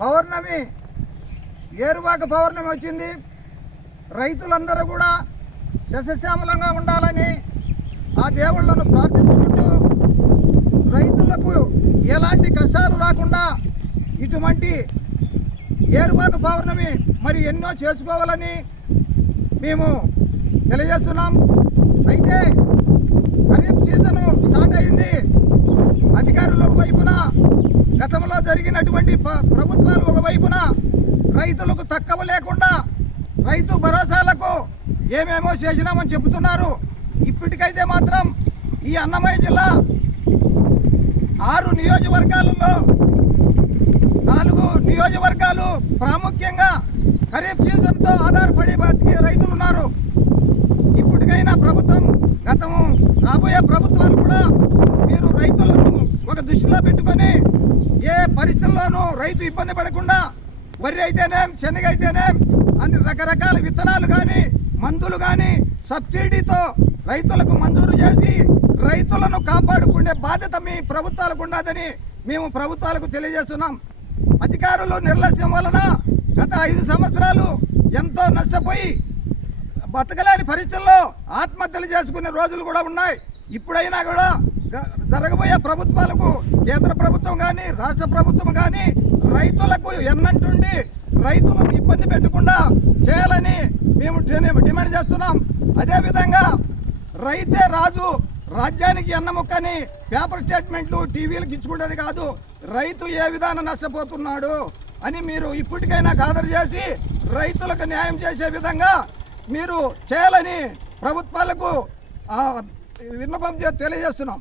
పౌర్ణమి ఏరువాక పౌర్ణమి వచ్చింది. రైతులందరూ కూడా సస్యశ్యామలంగా ఉండాలని ఆ దేవుళ్ళను ప్రార్థించుకుంటూ రైతులకు ఎలాంటి కష్టాలు రాకుండా ఇటువంటి ఏరువాక పౌర్ణమి మరి ఎన్నో చేసుకోవాలని మేము తెలియజేస్తున్నాం. అయితే ఖరీఫ్ సీజను స్టార్ట్ అయింది. గతంలో జరిగినటువంటి ప్రభుత్వాలు ఒక వైపున రైతులకు తక్కువ లేకుండా రైతు భరోసాలకు ఏమేమో చేసినామని చెబుతున్నారు. ఇప్పటికైతే మాత్రం ఈ అన్నమయ్య జిల్లా ఆరు నియోజకవర్గాలలో నాలుగు నియోజకవర్గాలు ప్రాముఖ్యంగా ఖరీఫ్ సీజన్తో ఆధారపడి బతికే రైతులు ఉన్నారు. ఇప్పటికైనా ప్రభుత్వం గతము రాబోయే ప్రభుత్వాలు కూడా మీరు రైతులను ఒక దృష్టిలో పెట్టుకొని ఏ కూడాను రైతు ఇబ్బంది పడకుండా వరి అయితేనేం శనగ అయితేనేం అన్ని రకరకాల విత్తనాలు కానీ మందులు కానీ సబ్సిడీతో రైతులకు మంజూరు చేసి రైతులను కాపాడుకునే బాధ్యత మీ ప్రభుత్వాలకు ఉండదని మేము ప్రభుత్వాలకు తెలియజేస్తున్నాం. అధికారులు నిర్లక్ష్యం వలన గత ఐదు సంవత్సరాలు ఎంతో నష్టపోయి బతకలేని పరిస్థితుల్లో ఆత్మహత్యలు చేసుకునే రోజులు కూడా ఉన్నాయి. ఇప్పుడైనా కూడా జరగబోయే ప్రభుత్వాలకు కేంద్ర ప్రభుత్వం కానీ రాష్ట్ర ప్రభుత్వం కానీ రైతులకు ఎన్నంటుండి రైతులను ఇబ్బంది పెట్టకుండా చేయాలని మేము డిమాండ్ చేస్తున్నాం. అదేవిధంగా రైతే రాజు రాజ్యానికి ఎన్నముక్కని పేపర్ స్టేట్మెంట్లు టీవీలకు ఇచ్చుకునేది కాదు రైతు ఏ విధానం నష్టపోతున్నాడు అని మీరు ఇప్పటికైనా ఖాదరు చేసి రైతులకు న్యాయం చేసే విధంగా మీరు చేయాలని ప్రభుత్వాలకు విన్నపం చే- తెలియజేస్తున్నాం.